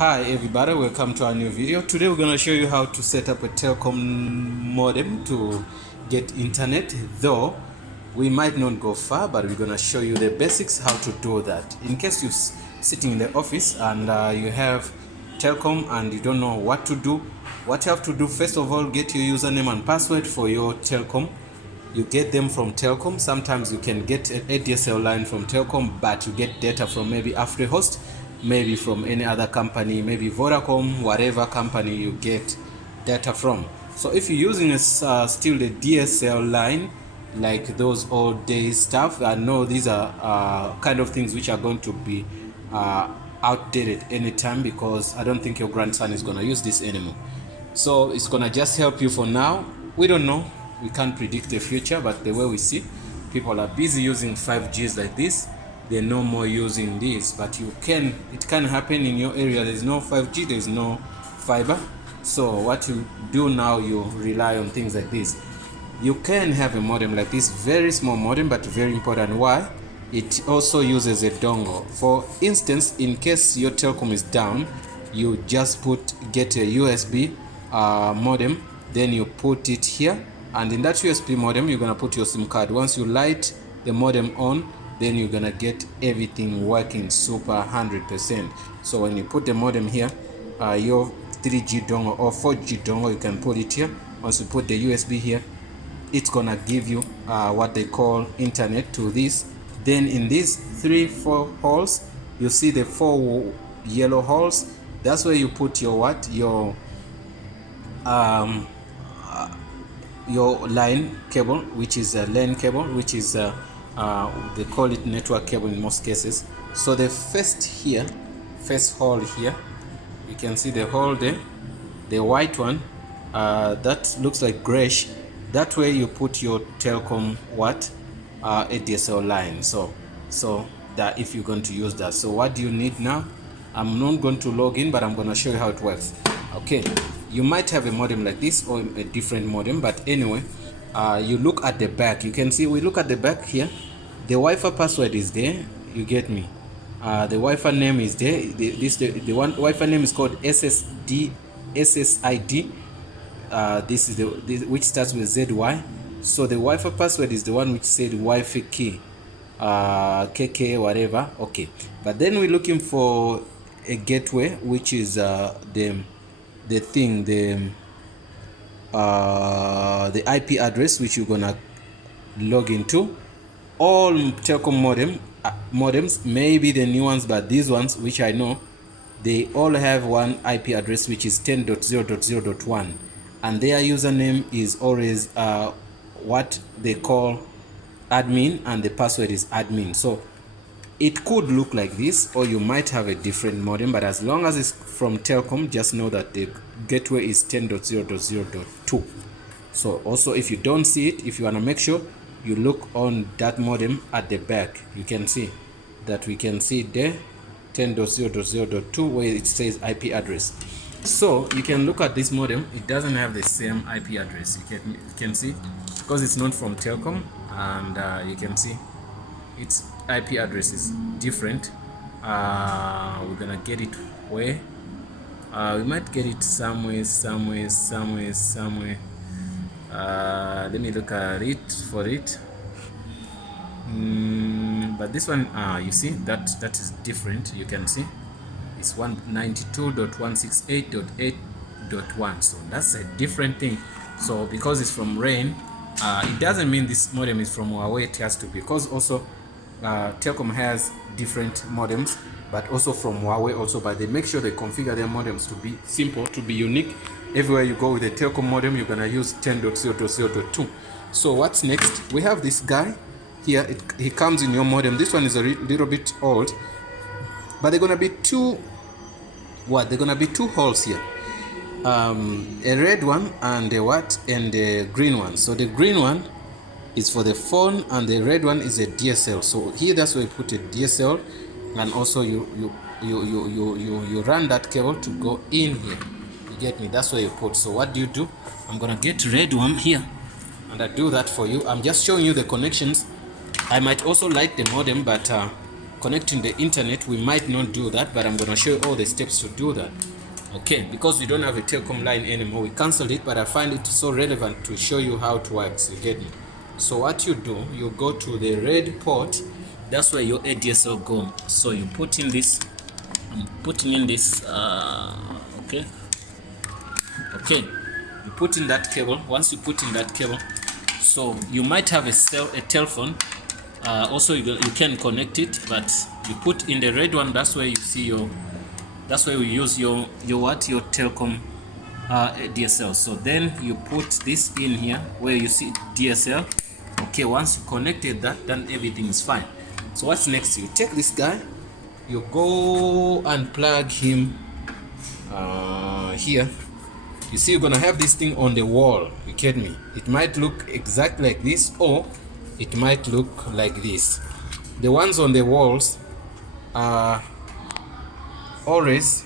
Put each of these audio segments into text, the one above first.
Hi everybody, welcome to our new video. Today we're going to show you how to set up a Telkom modem to get internet, though we might not go far, but we're going to show you the basics how to do that. In case you're sitting in the office and you have Telkom and you don't know what to do, what you have to do, first of all, get your username and password for your Telkom. You get them from Telkom. Sometimes you can get an ADSL line from Telkom, but you get data from maybe AfriHost, maybe from any other company, maybe Vodacom, whatever company you get data from. So if you're using still the DSL line, like those old days stuff, I know these are kind of things which are going to be outdated anytime, because I don't think your grandson is going to use this anymore. So it's going to just help you for now. We don't know, we can't predict the future, but the way we see, people are busy using 5Gs like this. They're no more using this, but it can happen in your area. There's no 5G, there's no fiber. So what you do now, you rely on things like this. You can have a modem like this, very small modem, but very important. Why? It also uses a dongle. For instance, in case your Telkom is down, you just get a USB modem, then you put it here, and in that USB modem you're gonna put your SIM card. Once you light the modem on, then you're gonna get everything working super 100%. So when you put the modem here, your 3G dongle or 4G dongle, you can put it here. Once you put the USB here, it's gonna give you what they call internet to this. Then in these 4 holes, you see the 4 yellow holes. That's where you put your your line cable, which is a LAN cable, which is they call it network cable in most cases. So the first hole here, you can see the hole there, the white one, that looks like grayish. That way you put your Telkom ADSL line. So that if you're going to use that. So what do you need now? I'm not going to log in, but I'm going to show you how it works. Okay, you might have a modem like this or a different modem, but anyway, you look at the back. You can see, we look at the back here, the Wi-Fi password is there. You get me? The Wi-Fi name is there. The one Wi-Fi name is called SSID. This is which starts with ZY. So the Wi-Fi password is the one which said Wi-Fi key, KK, whatever. Okay, but then we're looking for a gateway, which is the IP address which you're gonna log into. All Telkom modems, maybe the new ones, but these ones which I know, they all have one IP address, which is 10.0.0.1, and their username is always what they call admin, and the password is admin. So it could look like this, or you might have a different modem, but as long as it's from Telkom, just know that the gateway is 10.0.0.2. So also, if you don't see it, if you want to make sure, you look on that modem at the back. You can see that we can see there 10.0.0.2 where it says IP address. So you can look at this modem, it doesn't have the same IP address. You can see, because it's not from Telkom, and you can see its IP address is different. We're gonna get it where we might get it somewhere. Let me look at it for it. But this one, you see that is different. You can see it's 192.168.8.1. so that's a different thing. So because it's from RAIN, it doesn't mean this modem is from Huawei. It has to be, because also Telkom has different modems, but also from Huawei also, but they make sure they configure their modems to be simple, to be unique. Everywhere you go with a Telkom modem, you're gonna use 10.0.0.2. So what's next? We have this guy here. He comes in your modem. This one is a little bit old, but they're gonna be two holes here, a red one and a green one. So the green one is for the phone, and the red one is a DSL. So here, that's where you put a DSL, and also you run that cable to go in here. You get me? That's where you put. So what do? I'm gonna get red one here, and I do that for you. I'm just showing you the connections. I might also light the modem, but connecting the internet, we might not do that, but I'm going to show you all the steps to do that. Okay, because we don't have a Telkom line anymore, we cancelled it, but I find it so relevant to show you how it works. You get me? So what you do, you go to the red port. That's where your ADSL go. So you put in this. I'm putting in this. Okay. You put in that cable. Once you put in that cable, so you might have a telephone. Also, you can connect it, but you put in the red one. That's where you see your. That's where we use your Telkom DSL. So then you put this in here where you see DSL. Okay, once you connected that, then everything is fine. So what's next? You take this guy, you go and plug him here. You see, you're gonna have this thing on the wall. You get me? It might look exactly like this, or it might look like this. The ones on the walls are always,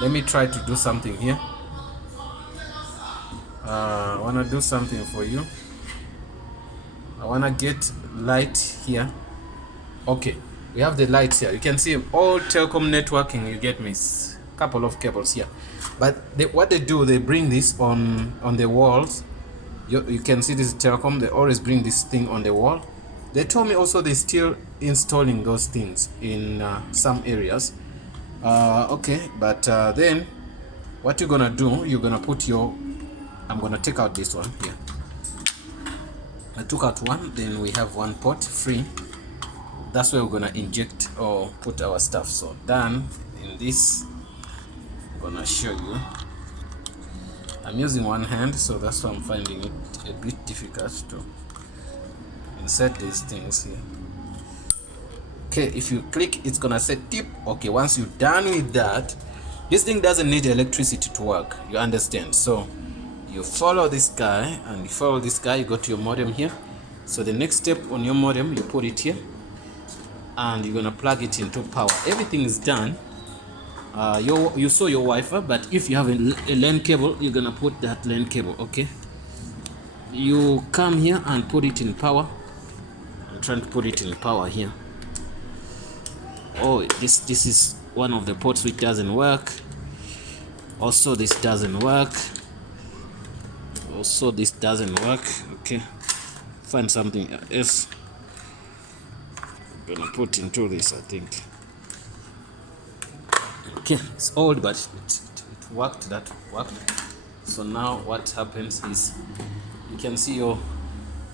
let me try to do something here. I want to do something for you. I want to get light here. Okay, we have the lights here. You can see all Telkom networking. You get me? A couple of cables here, but what they do, they bring this on the walls. You can see this is Telkom. They always bring this thing on the wall. They told me also they're still installing those things in some areas. Okay, but then what you're gonna do, you're gonna put your, I'm gonna take out this one here. I took out one, then we have one port free. That's where we're gonna inject or put our stuff. So done in this, I'm gonna show you. I'm using one hand, so that's why I'm finding it a bit difficult to insert these things here. Okay, if you click, it's gonna say tip. Okay, once you're done with that, this thing doesn't need electricity to work, you understand? So you follow this guy, and you follow this guy, you go to your modem here. So the next step on your modem, you put it here, and you're gonna plug it into power. Everything is done. You saw your Wi-Fi, but if you have a LAN cable, you're gonna put that LAN cable. Okay, you come here and put it in power. I'm trying to put it in power here. Oh, this is one of the ports which doesn't work. Also this doesn't work. Also this doesn't work. Okay, find something else. I'm gonna put into this, I think. Okay, it's old, but it worked. That worked. So now what happens is, you can see your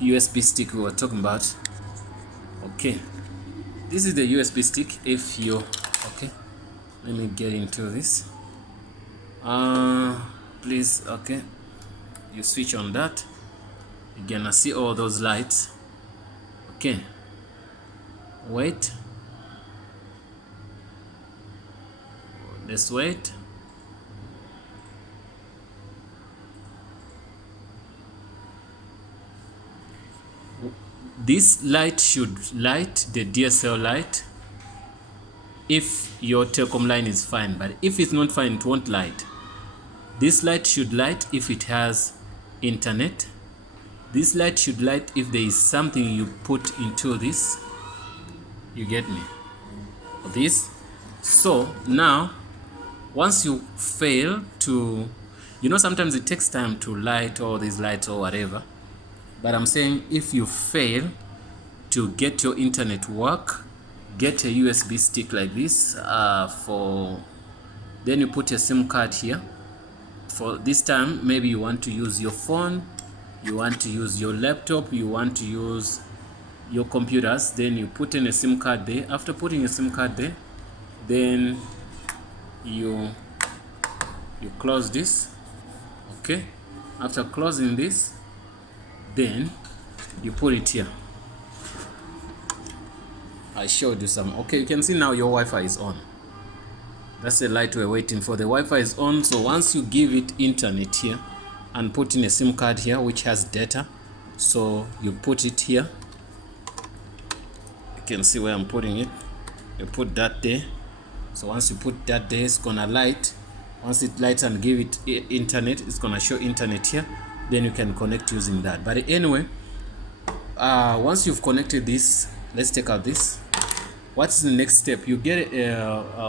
USB stick we were talking about. Okay, this is the USB stick. If you, okay, let me get into this. Please, okay, you switch on that, you're gonna see all those lights. Okay, wait, let's wait. This light should light the DSL light if your Telkom line is fine, but if it's not fine, it won't light. This light should light if it has internet. This light should light if there is something you put into this. You get me? This. So now, once you fail to, you know, sometimes it takes time to light all these lights or whatever. But I'm saying, if you fail to get your internet work, get a USB stick like this. Then you put a SIM card here. For this time, maybe you want to use your phone, you want to use your laptop, you want to use your computers. Then you put in a SIM card there. After putting a SIM card there, then you close this. Okay, after closing this, then you put it here. I showed you some. Okay, you can see now your Wi-Fi is on. That's the light we're waiting for. The Wi-Fi is on. So once you give it internet here and put in a SIM card here which has data, so you put it here. You can see where I'm putting it. You put that there. So once you put that there, it's gonna light. Once it lights and give it internet, it's gonna show internet here. Then you can connect using that. But anyway, once you've connected this, let's take out this. What's the next step? You get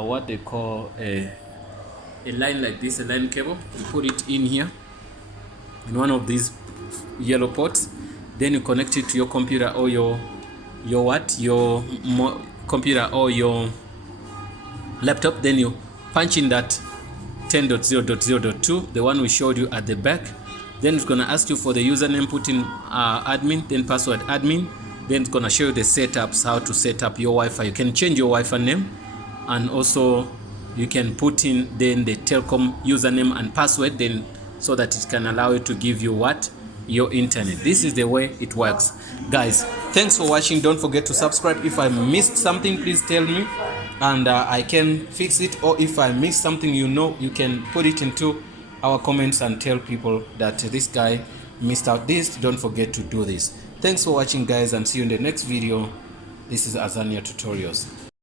what they call a line like this, a line cable. You put it in here in one of these yellow ports, then you connect it to your computer or your computer or your laptop. Then you punch in that 10.0.0.2, the one we showed you at the back. Then it's gonna ask you for the username, put in admin, then password admin. Then it's gonna show you the setups, how to set up your Wi-Fi. You can change your Wi-Fi name, and also you can put in then the Telkom username and password, then so that it can allow you to give you what? Your internet. This is the way it works. Guys, thanks for watching. Don't forget to subscribe. If I missed something, please tell me, and I can fix it. Or if I missed something, you can put it into our comments and tell people that this guy missed out this. Don't forget to do this. Thanks for watching, guys, and see you in the next video. This is Azania Tutorials.